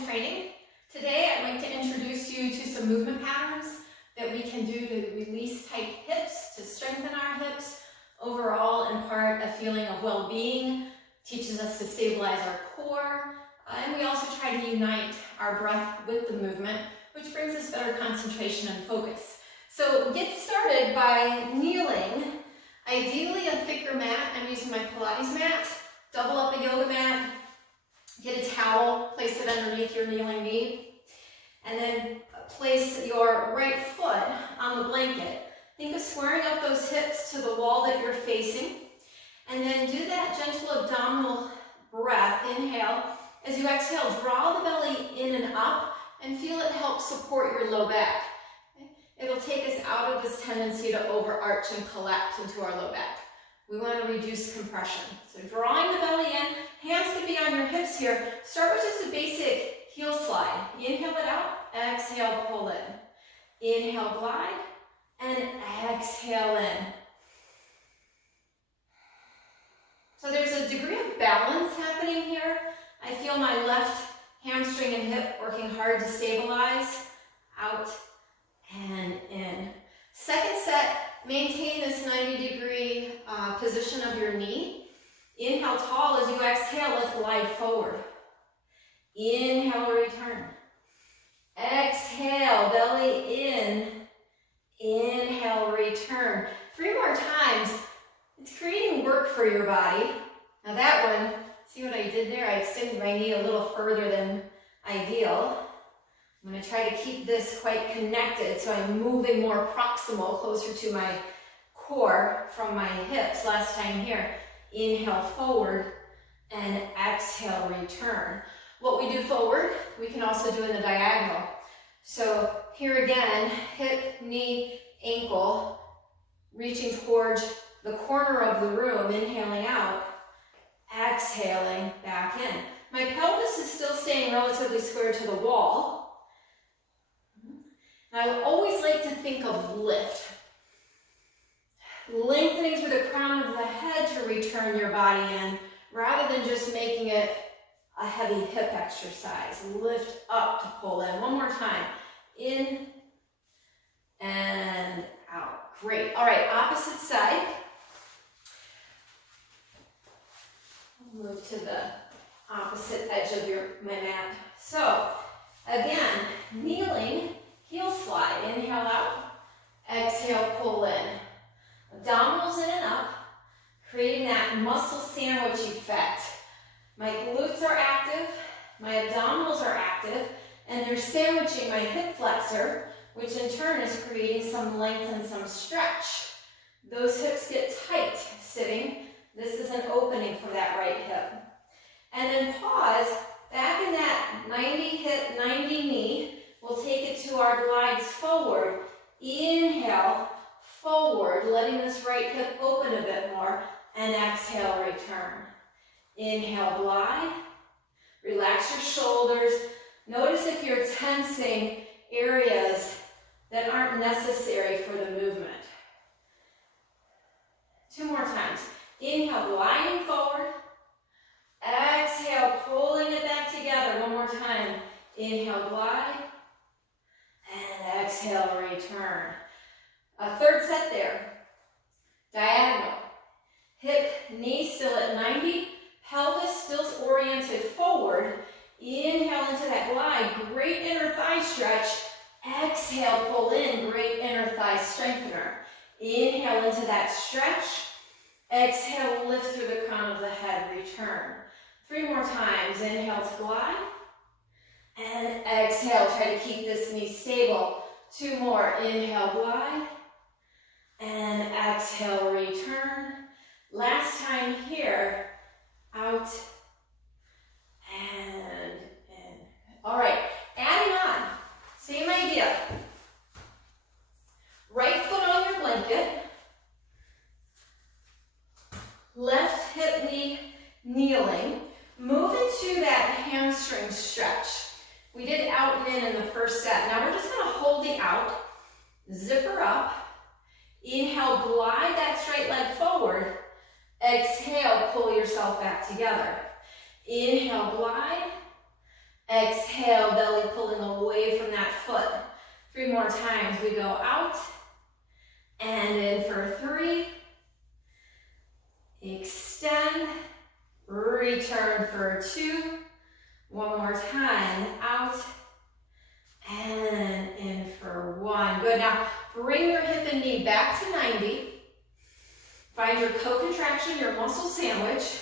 home training. Today I'd like to introduce you to some movement patterns that we can do to release tight hips, to strengthen our hips. Overall, impart a feeling of well-being, teaches us to stabilize our core, and we also try to unite our breath with the movement, which brings us better concentration and focus. So get started by kneeling, ideally a thicker mat. I'm using my Pilates mat. Double up a yoga mat, get a towel, place it underneath your kneeling knee, and then place your right foot on the blanket. Think of squaring up those hips to the wall that you're facing, and then do that gentle abdominal breath. Inhale. As you exhale, draw the belly in and up and feel it help support your low back. It'll take us out of this tendency to overarch and collapse into our low back. We want to reduce compression. So drawing the belly in, hands can be on your hips here. Start with just a basic heel slide. Inhale it out, exhale, pull in. Inhale, glide, and exhale in. So there's a degree of balance happening here. I feel my left hamstring and hip working hard to stabilize. Out and in. Second set, maintain this 90-degree position of your knee. Inhale tall. As you exhale, let's glide forward. Inhale, return. Exhale, belly in. Inhale, return. 3 more times. It's creating work for your body. Now that one, see what I did there? I extended my knee a little further than ideal. I'm going to try to keep this quite connected, so I'm moving more proximal, closer to my core from my hips. Last time here, inhale forward and exhale return. What we do forward, we can also do in the diagonal. So here again, hip, knee, ankle, reaching towards the corner of the room, inhaling out, exhaling back in. My pelvis is still staying relatively square to the wall. I would always like to think of lift. Lengthening through the crown of the head to return your body in, rather than just making it a heavy hip exercise. Lift up to pull in. One more time. In and out. Great. All right, opposite side. Move to the opposite edge of my mat. So, again, kneeling, heel slide. Inhale out, exhale, pull in. Abdominals in and up, creating that muscle sandwich effect. My glutes are active, my abdominals are active, and they're sandwiching my hip flexor, which in turn is creating some length and some stretch. Those hips get tight sitting. This is an opening for that right hip. And then pause, back in that 90 hip, 90 knee. We'll take it to our glides forward. Inhale, forward, letting this right hip open a bit more, and exhale, return. Inhale, glide. Relax your shoulders. Notice if you're tensing areas that aren't necessary for the movement. 2 more times. Inhale, gliding forward. Exhale, pulling it back together. 1 more time. Inhale, glide. And exhale, return. A third set there. Diagonal. Hip, knee still at 90. Pelvis still oriented forward. Inhale into that glide. Great inner thigh stretch. Exhale, pull in. Great inner thigh strengthener. Inhale into that stretch. Exhale, lift through the crown of the head. Return. 3 more times. Inhale to glide. And exhale, try to keep this knee stable. 2 more, inhale, glide. And exhale, return. Last time here, out and in. All right, adding on, same idea. Right foot on your blanket. Left hip, knee, kneeling. Move into that hamstring stretch. We did out and in the first set. Now we're just going to hold the out, zipper up, inhale, glide that straight leg forward, exhale, pull yourself back together. Inhale, glide, Exhale, belly pulling away from that foot. 3 more times. We go out and in for 3. Extend, return for 2. 1 more time, out and in for 1. Good, now bring your hip and knee back to 90. Find your co-contraction, your muscle sandwich.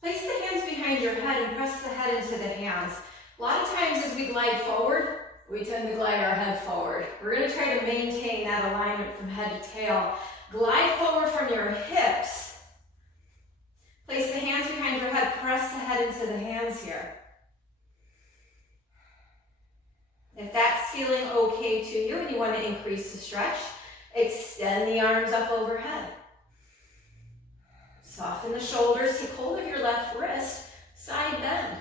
Place the hands behind your head and press the head into the hands. A lot of times as we glide forward, we tend to glide our head forward. We're going to try to maintain that alignment from head to tail. Glide forward from your hips. Place the hands behind your head, press the head into the hands here. If that's feeling okay to you and you want to increase the stretch, extend the arms up overhead. Soften the shoulders, take hold of your left wrist, side bend.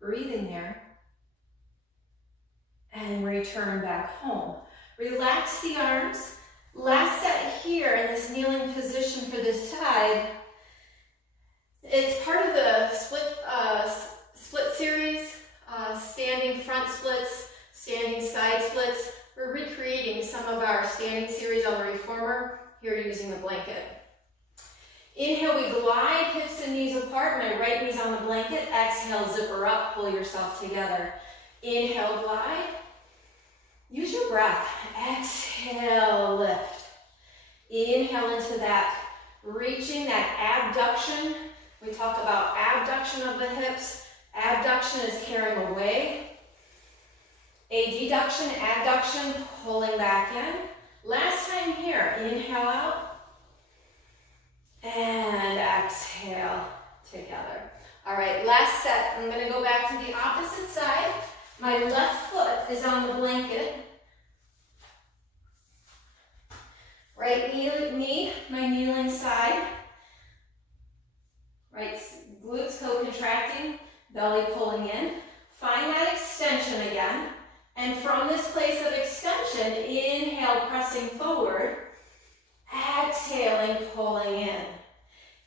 Breathing there. And return back home. Relax the arms. Last set here in this kneeling position for this side. It's part of the split series, standing front splits, standing side splits. We're recreating some of our standing series on the reformer, here using the blanket. Inhale, we glide hips and knees apart. My right knee's on the blanket. Exhale, zipper up, pull yourself together. Inhale, glide. Use your breath. Exhale, lift. Inhale into that, reaching that abduction. We talk about abduction of the hips. Abduction is carrying away. Adduction, adduction, pulling back in. Last time here, inhale out. And exhale together. All right, last set. I'm going to go back to the opposite side. My left foot is on the blanket. Right knee, my kneeling side. Right glutes co-contracting, belly pulling in. Find that extension again. And from this place of extension, inhale, pressing forward. Exhaling, pulling in.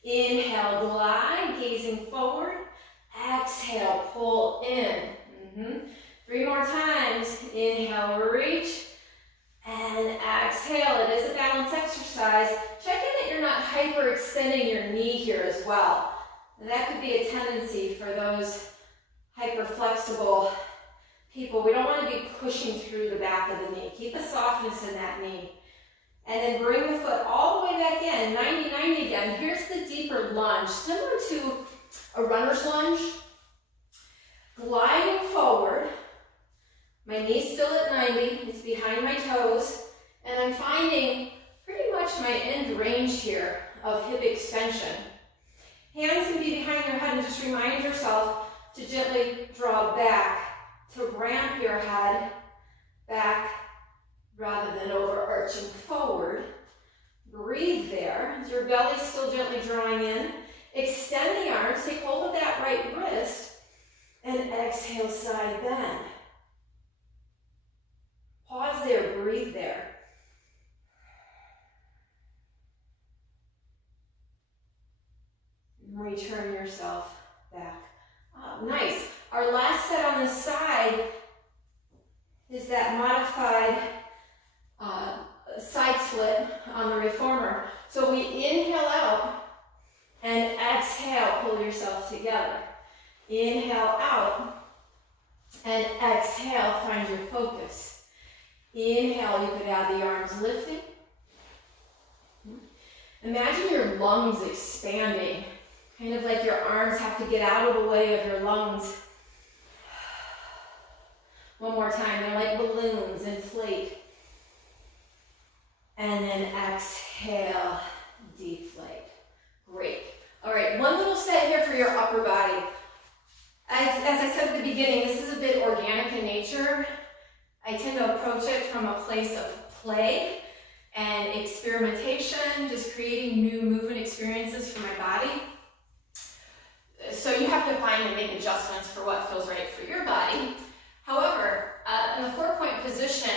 Inhale, glide, gazing forward. Exhale, pull in. 3 more times. Inhale, reach. And exhale. It is a balance exercise. Check in that you're not hyperextending your knee here as well. That could be a tendency for those hyperflexible people. We don't want to be pushing through the back of the knee. Keep a softness in that knee. And then bring the foot all the way back in, 90-90 again. Here's the deeper lunge, similar to a runner's lunge. Gliding forward. My knee's still at 90, it's behind my toes. And I'm finding pretty much my end range here of hip extension. Hands can be behind your head and just remind yourself to gently draw back, to ramp your head back, rather than overarching forward. Breathe there. As your belly's still gently drawing in. Extend the arms. Take hold of that right wrist. And exhale, side bend. Pause there. Breathe there. Return yourself back up. Nice. Our last set on this side is that modified side split on the reformer. So we inhale out and exhale, pull yourself together. Inhale out and exhale, find your focus. Inhale, you could have the arms lifting. Imagine your lungs expanding, kind of like your arms have to get out of the way of your lungs. One more time, they're like balloons, inflate. And then exhale, deflate. Great. All right, one little set here for your upper body. As I said at the beginning, this is a bit organic in nature. I tend to approach it from a place of play and experimentation, just creating new movement experiences for my body. So you have to find and make adjustments for what feels right for your body. However, in the 4-point position,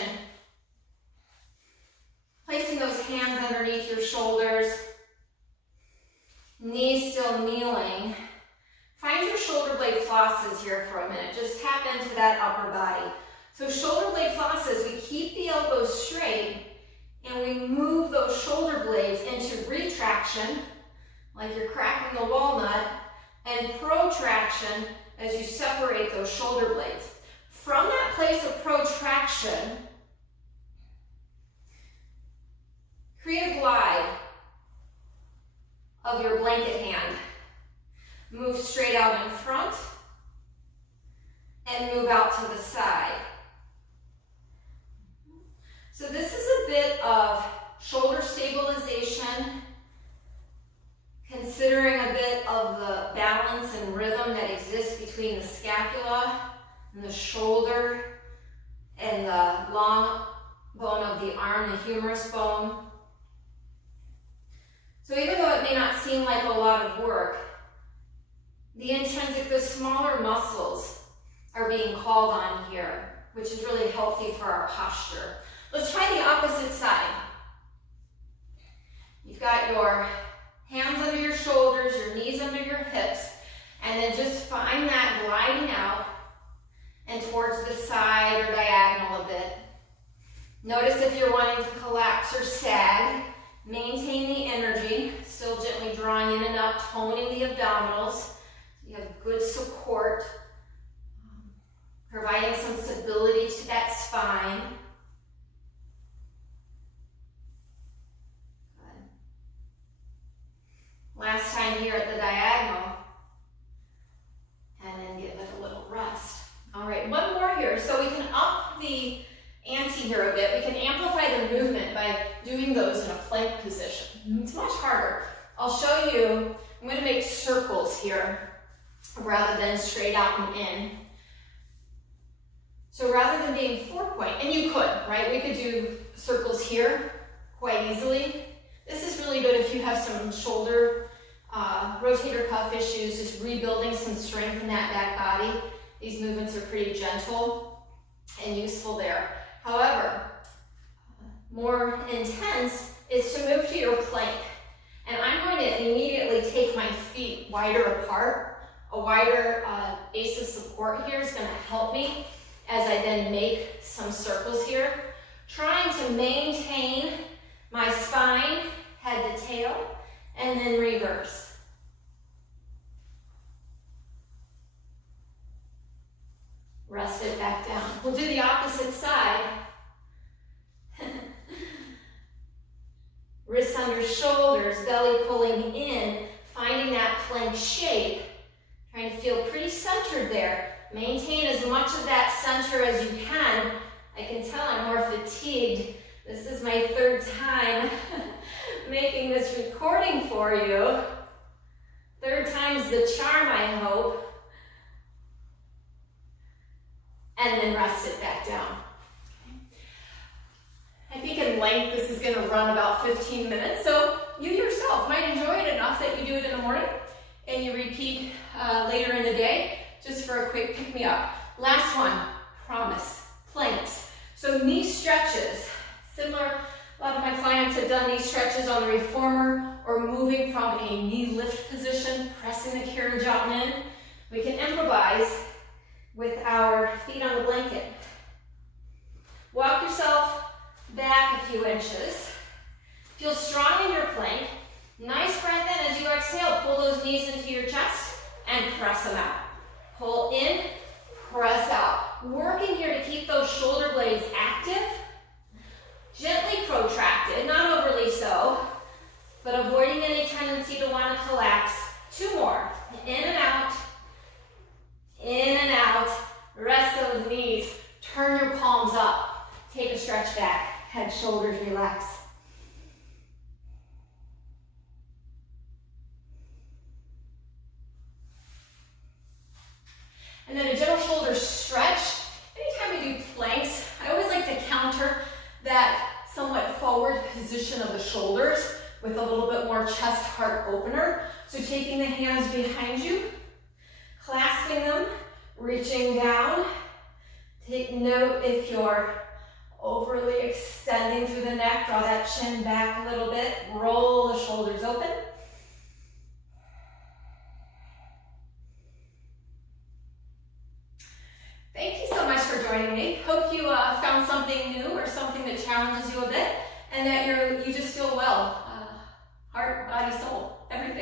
placing those hands underneath your shoulders, knees still kneeling. Find your shoulder blade flosses here for a minute. Just tap into that upper body. So shoulder blade flosses, we keep the elbows straight and we move those shoulder blades into retraction, like you're cracking the walnut, and protraction as you separate those shoulder blades. From that place of protraction, create a glide of your blanket hand. Move straight out in front and move out to the side. So this is a bit of shoulder stabilization, considering a bit of the balance and rhythm that exists between the scapula and the shoulder and the long bone of the arm, the humerus bone. So even though it may not seem like a lot of work, the intrinsic, the smaller muscles are being called on here, which is really healthy for our posture. Let's try the opposite side. You've got your hands under your shoulders, your knees under your hips, and then just find that gliding out and towards the side or diagonal a bit. Notice if you're wanting to collapse or sag, maintain the energy, still gently drawing in and up, toning the abdominals. You have good support, providing some stability to that spine. Good. Last time here at the diagonal, and then give it a little rest. All right, one more here. So we can up the ante here a bit. We can amplify the movement by doing those in a plank position. It's much harder. I'll show you. I'm going to make circles here rather than straight out and in. So rather than being 4-point, and you could, right? We could do circles here quite easily. This is really good if you have some shoulder, rotator cuff issues, just rebuilding some strength in that back body. These movements are pretty gentle and useful there. However, more intense is to move to your plank. And I'm going to immediately take my feet wider apart. A wider base of support here is going to help me as I then make some circles here. Trying to maintain my spine, head to tail, and then reverse. Rest it back down. We'll do the opposite side. Wrists under shoulders, belly pulling in, finding that plank shape. Trying to feel pretty centered there. Maintain as much of that center as you can. I can tell I'm more fatigued. This is my 3rd time making this recording for you. 3rd time's the charm, I hope. And then rest it back down. I think in length this is going to run about 15 minutes, so you yourself might enjoy it enough that you do it in the morning and you repeat later in the day just for a quick pick-me-up. Last one, promise, planks. So knee stretches, similar, a lot of my clients have done these stretches on the reformer or moving from a knee lift position, pressing the carriage out and in. We can improvise with our feet on the blanket. Walk yourself back a few inches. Feel strong in your plank. Nice breath in as you exhale. Pull those knees into your chest and press them out. Pull in, press out. Working here to keep those shoulder blades active. Gently protracted, not overly so, but avoiding any tendency to want to collapse. 2 more. In and out. In and out. Rest those knees. Turn your palms up. Take a stretch back. Head, shoulders, relax. And then a gentle shoulder stretch. Anytime we do planks, I always like to counter that somewhat forward position of the shoulders with a little bit more chest-heart opener. So taking the hands behind you, clasping them, reaching down. Take note if you're overly extending through the neck, draw that chin back a little bit, roll the shoulders open. joining me. Hope you found something new or something that challenges you a bit.